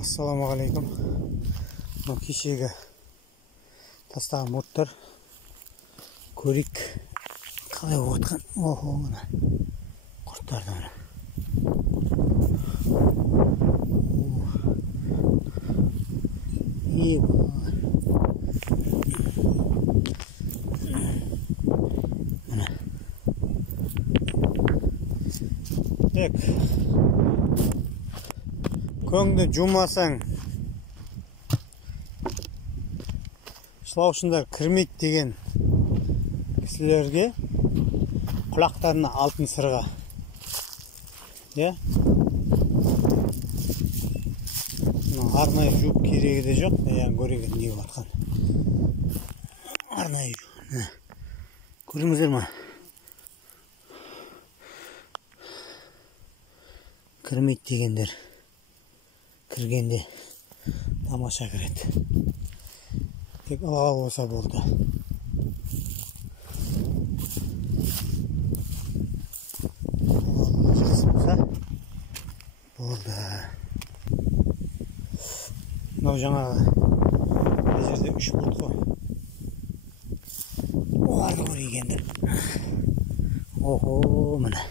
Ассаламағалейкум. Кешегі тастаған мұрттар көрейік қалай отқан. Охо, мына құрттарды мына. Так. Көңді жумасаң шылаушындар кірмейді деген кісілерге құлақтарына алтын сырға. Арнайы жуып керегі де жоқ. Көреген не батқан. Арнайы жуып. Көрдіңіздер ма? Кірмейді дегендер кіргенде тамаша кіреді. Тек алға болса болды. Болды. Мынау жаңағы жерде 3 болды ғой. Оларды көрейгендер. Охо, міне.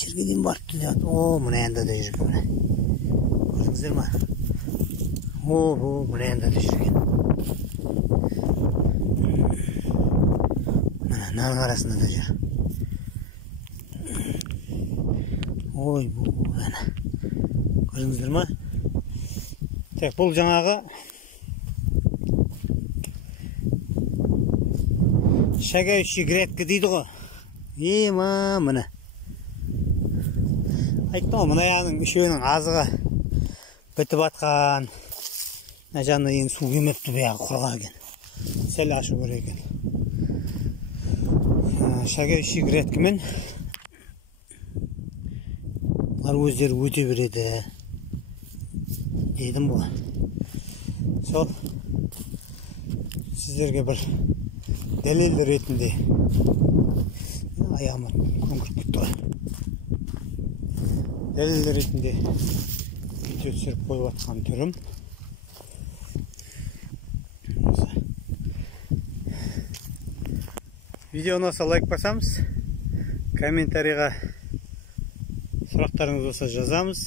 Жергеден барып түзет. Мына янда да жүрген. Көрдіңіздер ма? Мына янда да жүрген. Мынаның арасында да жүр. Мына. Көрдіңіздер ма? Так, бұл жаңағы шагающий грядка дейді ғой. Мына. Айттым, мына яның үшеуінің азығы бітіп атқан. Мына жанына енді су келмепті, бияғы құрғақ екен. Сәл ашу керек екен. Шагающий грядкамен бұлар өздері өте береді дедім ғой. Сол сіздерге бір дәлел ретінде аяғыма көңгірт кетті ғой. Дәлел ретінде видео түсіріп қойып атқан түрім. Видео ұнаса лайк басамыз, комментарийға сұрақтарыңыз болса жазамыз.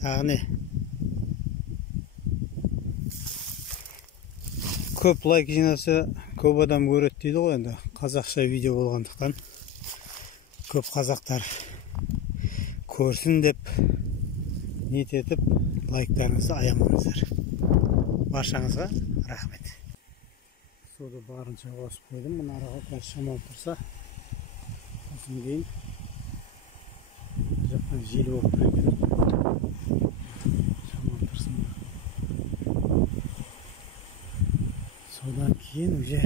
Тағы не? Көп лайк жинаса көп адам көреді дейді ғой, енді қазақша видео болғандықтан. Көп қазақтар көрсін деп ниет етіп лайктарыңызды аямаңыздар. Баршаңызға рахмет. Суды барынша қосып қойдым. Мына араға қазір шамал тұрса, сосын кейін жақтан жел болып тұр екен. Шамал тұрсын. Содан кейін уже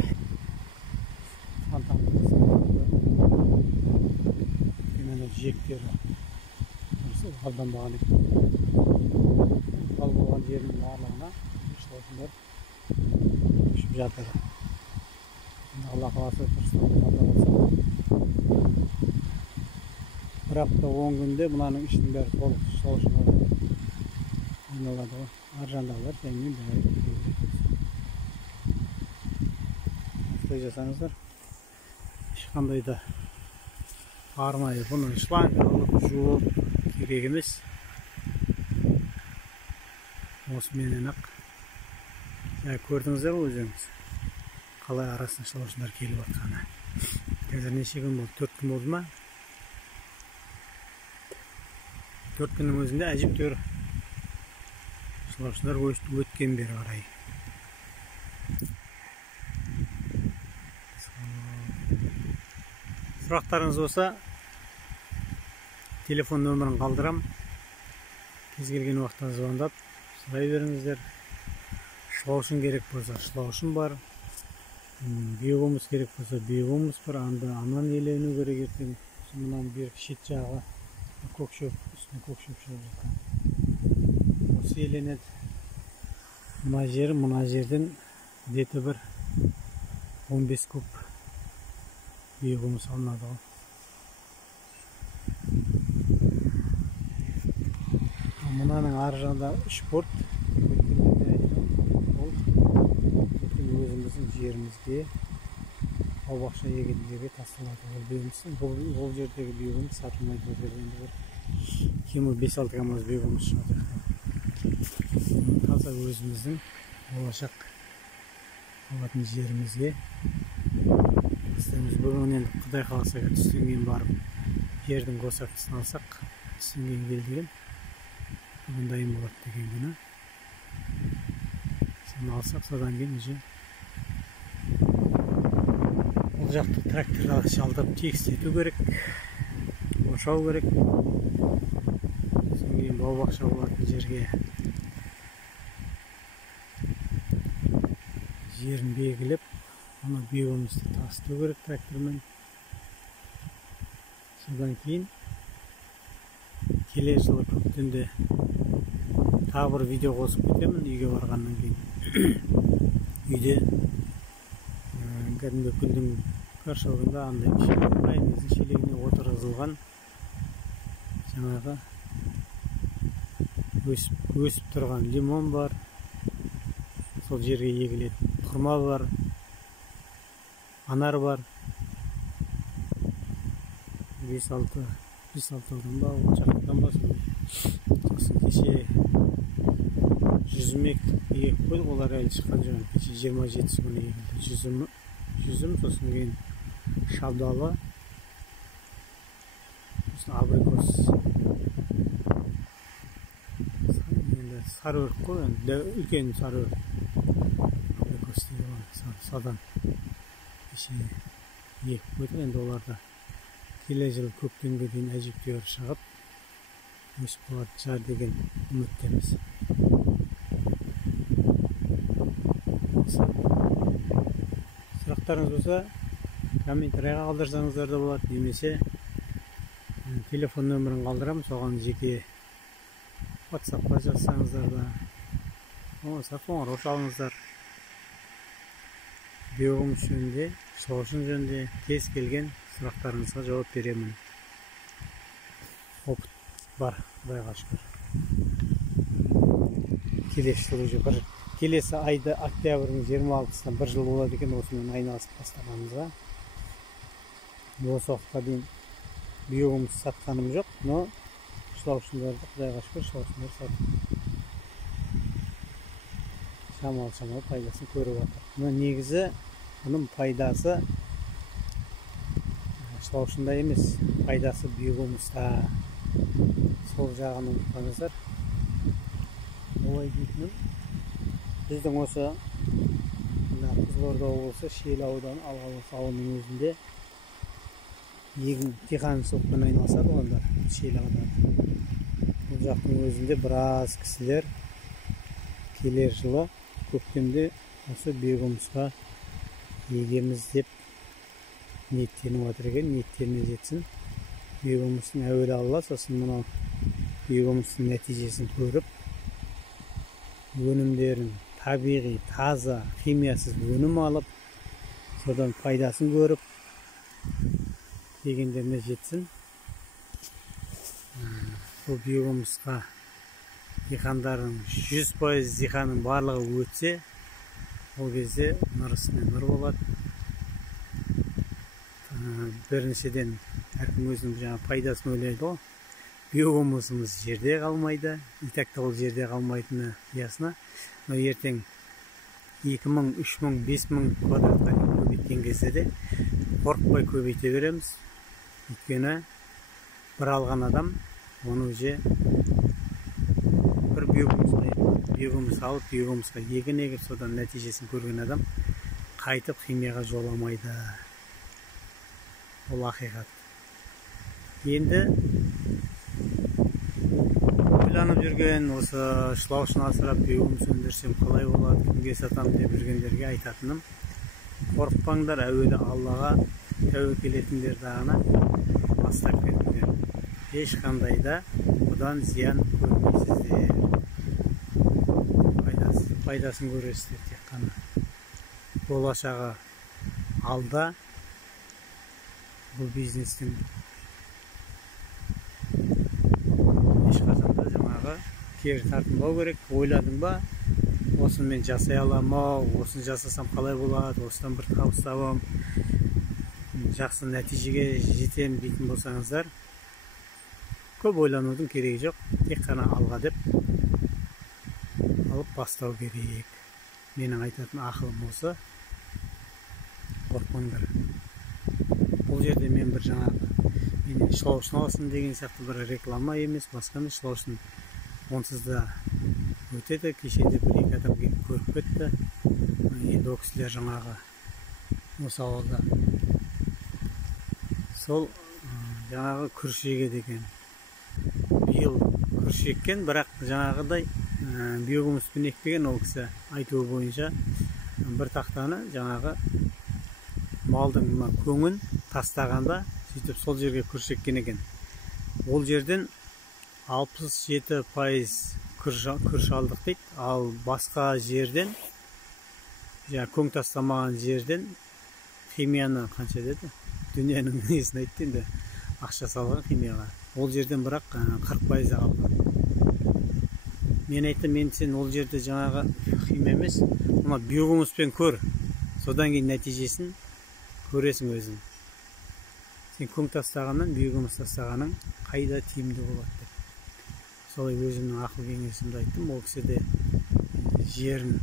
жектері қалданбаған екен. Қал болған жерінің барлығына шылаушындар үшіп жатыр. Алла қаласа тұрсын. Бір апта 10 күнде мұнаның ішінің бәрі толық шылаушылар айналады ғой. Ар жандағылар жәймен бәрі кетеді. Осылай жасаңыздар. Ешқандай да арнайы бұны шланг алып жуып керек емес. Осыменен ақ көрдіңіздер өзіңіз қалай арасына шылаушындар келіп атқаны. Қазір неше күн болды? 4 күн болды ма? 4 күннің өзінде әжептәуір шылаушындар өткен бері қарай. Сұрақтарыңыз болса телефон нөмірін қалдырам. Кез келген уақытта звондап сұрай беріңіздер. Шылаушын керек болса шылаушын бар. Биогумус керек болса биогумус бар. Анан елену керек ертең. Мұнан берік шет жағы көк шөп, үстіне көк шөп шығып жатқан. Осы еленеді. Мына жерден деті бір 15 куб биогумус алынады ғой. Мынаның ары жағында 3 борт. Ол өзіміздің жерімізге бау-бақша егетін жерге тасталады. Ол жердегі биогумус сатылмайды. Ол жерде енді кемі 5-6 камаз биогумус шығады. Таза өзіміздің болашақ алатын жерімізге тастаймыз. Бүгін енді Құдай қаласа түстен кейін барып жердің қосақтысын алсақ, түстен кейін келдеген бүгін дайын болады деген күні. Соны алсақ, содан кейін уже ол жақты тракторға жалдап тегістету керек, ошау керек. Содан кейін бау-бақша болатын жерге жерін белгілеп, оны биогумусты тастау керек трактормен. Содан кейін келер жылы көктемде тағы бір видео қосып кетемін үйге барғаннан кейін. Үйде кәдімгі күлдің қаршығында андай майонездің шелегіне отырғызылған жаңағы өсіп тұрған лимон бар. Сол жерге егілетін құрма бар, анар бар. 5-6 жылдан ба, 10 шақтан ба. Сосын кеше 100 егіп қойдық, олар әлі шыққан жоқ. Кеше 27 күні егілді. 100, сосын кейін шабдалы, сосын абрикос. Енді сары өрік қой, үлкен сары өрік. Абрикос дейді, содан кеше егіп қойдық. Енді оларда келер жылы көктемге дейін әжептәуір шығып, өсіп қалады шығар деген үміттеміз. Сұрақтарыңыз болса, комментарийға қалдырсаңыздар да болады, немесе телефон нөмірін қалдырам, соған жеке WhatsApp-қа жазсаңыздар да, болмаса қоңырау шалыңыздар. Биогумус жөнінде, шошын жөнінде кез келген сұрақтарыңызға жауап беремін. Опыт бар, Құдайға шүкір. Келесі айда октябрьдің 26-сынан 1 жыл болады екен осымен айналысып бастағанымызға. Осы уақытқа дейін биогумус сатқаным жоқ, но шылаушындарды Құдайға шүкір шылаушындар сатып шамалы пайдасын көріп жатыр. Но негізі бұның пайдасы шылаушында емес, пайдасы биогумуста. Сол жағын ұмытпаңыздар. Олай дейтінім, біздің осы Қызылорда облысы Шиелі ауданы Алғабас ауылының өзінде егін диқаншылықпен айналысады олар Шиелі ауданы. Бұл жақтың өзінде біраз кісілер келер жылы көктемде осы биогумусқа егеміз деп ниеттеніп отыр екен. Ниеттеріне жетсін. Биогумустың әуелі алла, сосын мынау биогумустың нәтижесін көріп, өнімдерін табиғи, таза, химиясыз өнім алып, содан пайдасын көріп, дегендеріне жетсін. Бұл биогумусқа диқандардың 100% диқанның барлығы өтсе, ол кезде нұр үстіне нұр болады. Біріншіден әркім өзінің жаңа пайдасын ойлайды ғой. Биогумусымыз жерде қалмайды, итакта ол жерде қалмайтыны ясына. Но ертең 2000, 3000, 5000 квадратқа көбейткен кезде де қорықпай көбейте береміз. Өйткені бір алған адам оны уже бір биогумус алып, биогумусқа егін егіп, содан нәтижесін көрген адам қайтып химияға жоламайды. Ол ақиқат. Енді ойланып жүрген, осы шылаушын асырап биогумус өндірсем қалай болады, кімге сатам деп жүргендерге айтатыным, қорықпаңдар, әуелі Аллаға тәуекел етіңдер дағына бастап кетіңдер. Ешқандай да бұдан зиян көрмейсіздер. Пайдасын көресіздер тек қана. Болашағы алда, бұл бизнестің ешқашан да жаңағы кері тартынбау керек. Ойладың ба, осыны мен жасай аламын ау, осыны жасасам қалай болады, осыдан бір табыс табам, жақсы нәтижеге жетем дейтін болсаңыздар, көп ойланудың керегі жоқ. Тек қана алға деп алып бастау керек. Менің айтатын ақылым осы. Қорықпаңдар. Бұл жерде мен бір жаңағы шылауышын алсын деген сияқты бір реклама емес, басқа емес. Шылауышын онсыз да өтеді. Кешеде бір-екі адам келіп көріп кетті. Енді ол кісілер жаңағы осы ауылда сол жаңағы күріш еге деген биыл күріш еккен, бірақ жаңағыдай биогумуспен екпеген. Ол кісі айтуы бойынша бір тақтаны жаңағы малдың көңін тастағанда сөйтіп сол жерге күріш еккен екен. Ол жерден 67% күріш алдық дейді. Ал басқа жерден, көң тастамаған жерден химияны қанша деді? Дүниенің несін айтты енді, ақша салған химияға. Ол жерден бірақ 40% алған. Мен айттым, мен сен ол жерде жаңағы химия емес, мына биогумуспен көр. Содан кейін нәтижесін көресің өзің. Сен көң тастағаннан биогумус тастағаның қайда тиімді болады деп. Солай өзімнің ақыл кеңесімді айттым. Ол кісі де жерін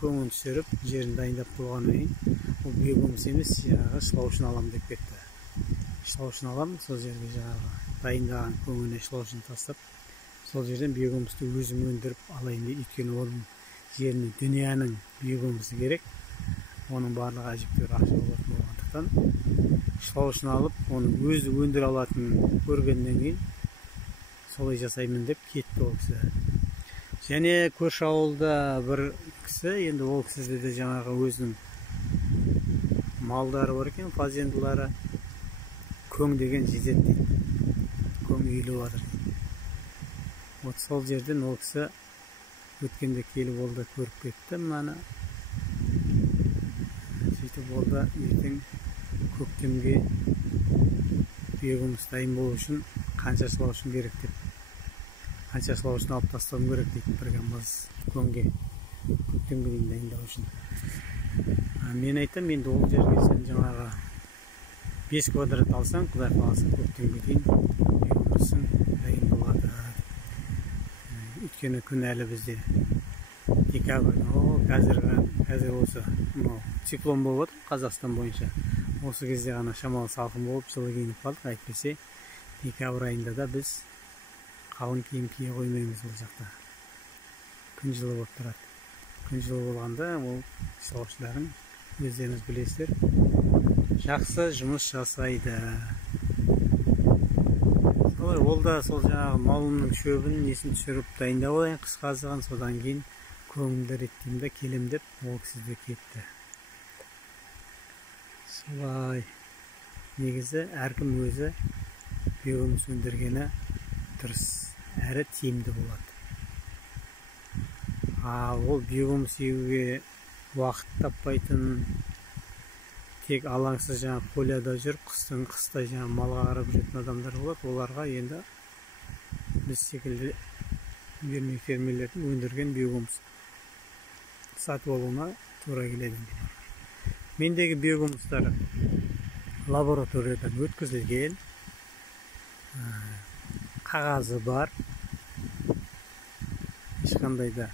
көңін түсіріп, жерін дайындап болғаннан кейін, ол биогумус емес, жаңағы шылауышын алам деп кетті. Шылауышын алам, сол жерге жаңағы дайындаған көңіне шылауышын тастап, сол жерден биогумусты өзім өндіріп алайын дейді. Өйткені оның жеріне дүнияның биогумусы керек. Оның барлығы әжептәуір ақша болатын болғандықтан шылауышын алып, оны өзі өндіре алатынын көргеннен кейін солай жасаймын деп кетті ол кісі. Және көрші ауылда бір кісі, енді ол кісіде де жаңағы өзінің малдары бар екен, фазендылары. Көң деген жетеді дейді. Көң үйіліп жатыр дейді. Вот сол жерден ол кісі өткенде келіп ол да көріп кетті мынаны. Сөйтіп ол да ертең көктемге биогумус дайын болу үшін қанша шылауышын керек деп, қанша шылауышын алып тастауым керек дейді бір гамбаз көңге, көктемге дейін дайындау үшін. Мен айтам, енді ол жерге сен жаңағы 5 квадрат алсаң, құдай қаласа көктемге дейін биогумусың дайын болады. Өйткені күн әлі бізде декабрь, қазір осы циклон болып отыр Қазақстан бойынша. Осы кезде ғана шамалы салқын болып, жылы киініп қалдық. Әйтпесе декабрь айында да біз қалың киім кие қоймаймыз бұл жақта. Күн жылы болып тұрады. Күн жылы болғанда ол шылаушылардың өздеріңіз білесіздер, жақсы жұмыс жасайды. Ол да сол жаңағы малымның шөбін несін түсіріп дайындап алайын, қысқа азыған, содан кейін көңімді реттеймін, келем деп ол кісі де кетті. Солай негізі әркім өзі биогумус өндіргені дұрыс әрі тиімді болады. Ол биогумус егуге уақыт таппайтын, тек алаңсыз жаңағы поляда жүріп, қыстай жаңағы малға қарап жүретін адамдар болады. Оларға енді біз секілді фермерлердің өндірген биогумус сатып алуына тура келеді. Мендегі биогумустар лабораториядан өткізілген, қағазы бар, ешқандай да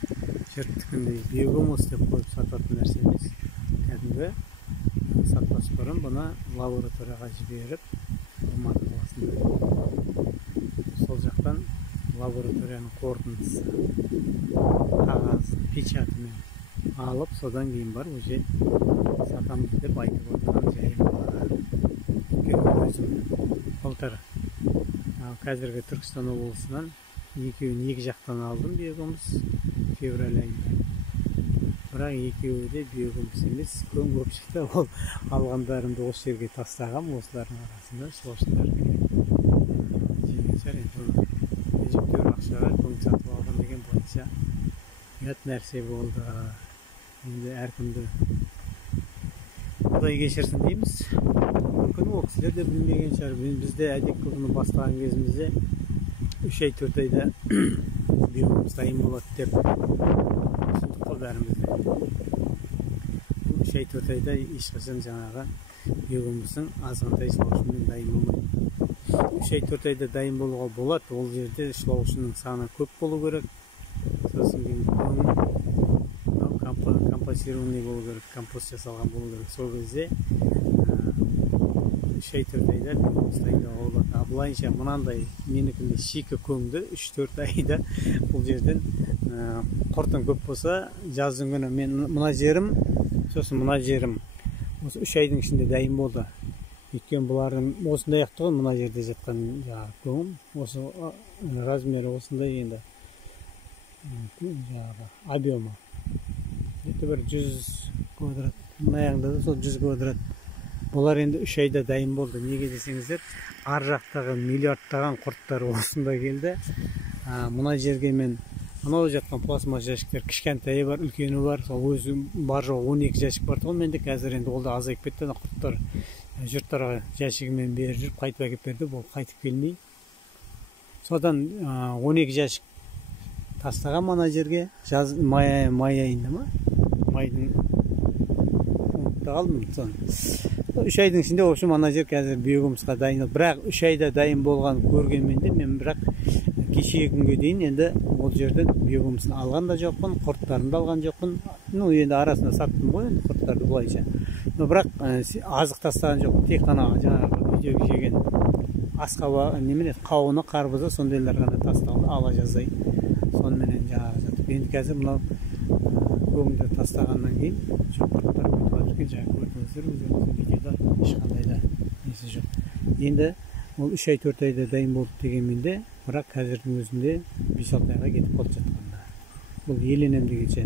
жұрттікіндей биогумус деп қойып сататын нәрсе емес. Кәдімгі сатпас бұрын бұны лабораторияға жіберіп, Алматы қаласында сол жақтан лабораторияның қорытындысы қағаз печатымен алып, содан кейін бар уже сатамыз деп айтып отырған жайым бар. Өзім былтыр қазіргі Түркістан облысынан екеуін екі жақтан алдым биогумус февраль айында. Бірақ екеуі де биогумус емес, көң болып шықты. Ол алғандарымды осы жерге тастағам, осылардың арасында шылаушылар жеңіншер енді әжептәуір ақшаға көң сатып алған деген бойынша ұят нәрсе болды. Енді әркімді Құдай кешірсін дейміз. Мүмкін ол кісілер де білмеген шығар. Бізде әдет қылуны бастаған кезімізде 3 ай 4 айда биогумус дайын болады деп түсіндік қой бәрімізде. 3 ай 4 айда ешқашан жаңағы биогумустың азғантай шылаушымен дайын болмайды. 3 ай 4 айда дайын болуға болады. Ол жерде шылаушының саны көп болу керек. Сосын компостированный болу керек, компост жасалған болу керек. Сол кезде 3 ай 4 айда биогумус дайындауға болады. А былайынша мынандай менікінде шикі көңді 3-4 айда бұл жерден құртың көп болса, жаздың күні мен мына жерім, сосын мына жерім осы 3 айдың ішінде дайын болды. Өйткені бұлардың осындай ақтығын мына жерде жатқан көңім, осы размері осындай енді объемы. Бір 100 квадрат. Мынаяғында да сол 100 квадрат. Бұлар енді 3 айда дайын болды. Неге десеңіздер, ар жақтағы миллиардтаған құрттар осында келді. Мына жерге мен анау жатқан пластмасс жәшіктер кішкентайы бар, үлкені бар. Сол өзі бар жоқ 12 жәшік бар тұғын менде. Қазір енді ол да азайып кетті. Құрттар жұрттарға жәшігімен беріп жүріп қайтып әкеп берді. Бұл қайтып келмей. Содан 12 жәшік тастаған мына жерге май айында ма? Майдың қалдым сон. 3 айдың ішінде в общем ана жер қазір биогумусқа дайын. Бірақ 3 айда дайын болған көргенменде мен бірақ кешегі күнге дейін енді ол жерден биогумусын алған да жоқпын, құрттарын да алған жоқпын. Ну енді арасында саттым ғой енді құрттарды былайша. Но бірақ азық тастаған жоқпын. Тек қана жаңағы үйдегі жеген асқаба немене қауыны, қарбызы сондайлар ғана тасталды ала жаздай. Сонымен жаңағы жатып. Енді қазір мынау көңді тастағаннан кейін жоқ құрттар өтіп жатыр екен. Жаңағы көрдіңіздер өздеріңіздің видеода ешқандай да несі жоқ. Енді ол 3 ай 4 айда дайын болды дегенменде, бірақ қазірдің өзінде 5-6 айға кетіп қалып жатқанда. Бұл еленем дегенше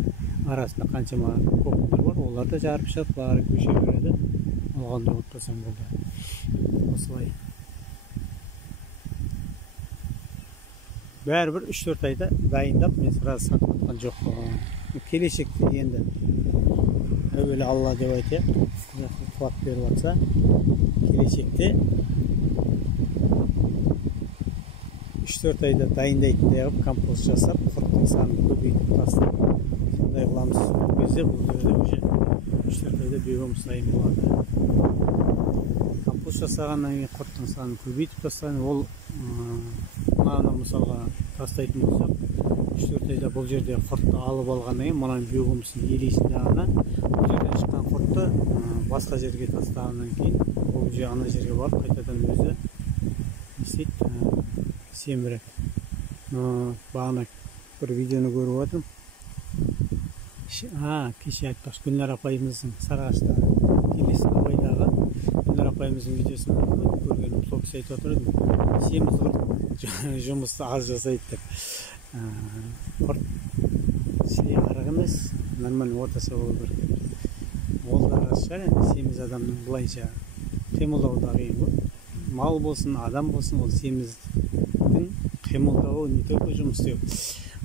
арасында қаншама көкөндер бар, олар да жарып шығып бары көше береді. Оған да ұмытпасам болды. Осылай. Бәрібір 3-4 айда дайындап мен сразу сатып жатқан жоқпын. Келешекте енді әуелі алла деп айтайық, қуат беріп жатса, келешекте 3-4 айда дайындайтындай қылып компост жасап, құрттың санын көбейтіп тастап, сондай қыламыз. Бұл кезде бұл жерде уже 3-4 айда биогумус дайын болады. Компост жасағаннан кейін құрттың санын көбейтіп тастаған, ол мынаны мысалға тастайтын болсақ, 3-4 айда бұл жерде құртты алып алғаннан кейін мынаның биогумусын елейсінде ғана бұл жерден шыққан құртты басқа жерге тастағаннан кейін ол же ана жерге барып қайтадан өзі істейді, семіреді. Бағана бір видеоны көріп отырмын. Кеше айтпақшы Гүлнар апайымыздың Сарыағашта келесі абайдағы Гүлнар апайымыздың видеосын көргенім, сол кісі айтып отыр еді. Семіз құрт жұмысты аз жасайды деп. Құрт арық емес, нормальный орташа болу керек деп. Ол да рас шығар, енді семіз адамның былайша қимылдауы да қиын ғой. Мал болсын, адам болсын, ол семіздің қимылдауы не только жұмыс істеу,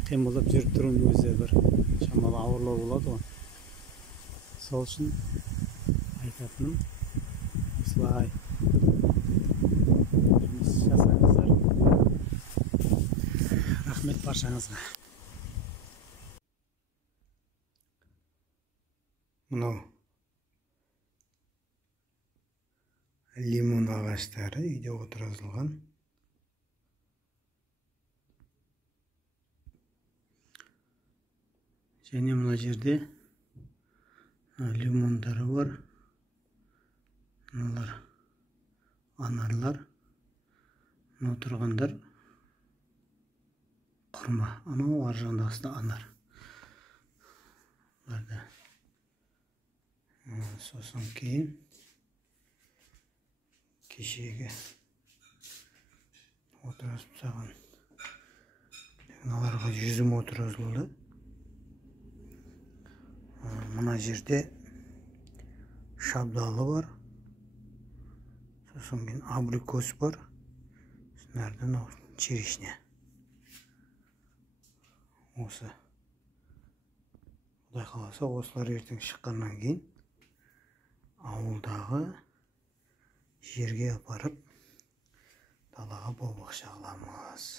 қимылдап жүріп тұруының өзі бір шамалы ауырлау болады ғой. Сол үшін айтатыным осылай жұмыс жасаңыздар. Рахмет баршаңызға. Мынау лимон ағаштары үйде отырғызылған. Және мына жерде лимондары бар. Мыналар анарлар. Мынау тұрғандар құрма. Анау ар жағындағысы да анар. Сосын кейін кешегі отырғызып тастаған. Мыналарға жүзім отырғызылды. Мына жерде шабдалы бар. Сосын кейін абрикос бар. Сонардан черешня. Осы. Құдай қаласа осылар ертең шыққаннан кейін ауылдағы жерге апарып далаға бау-бақша қыламыз.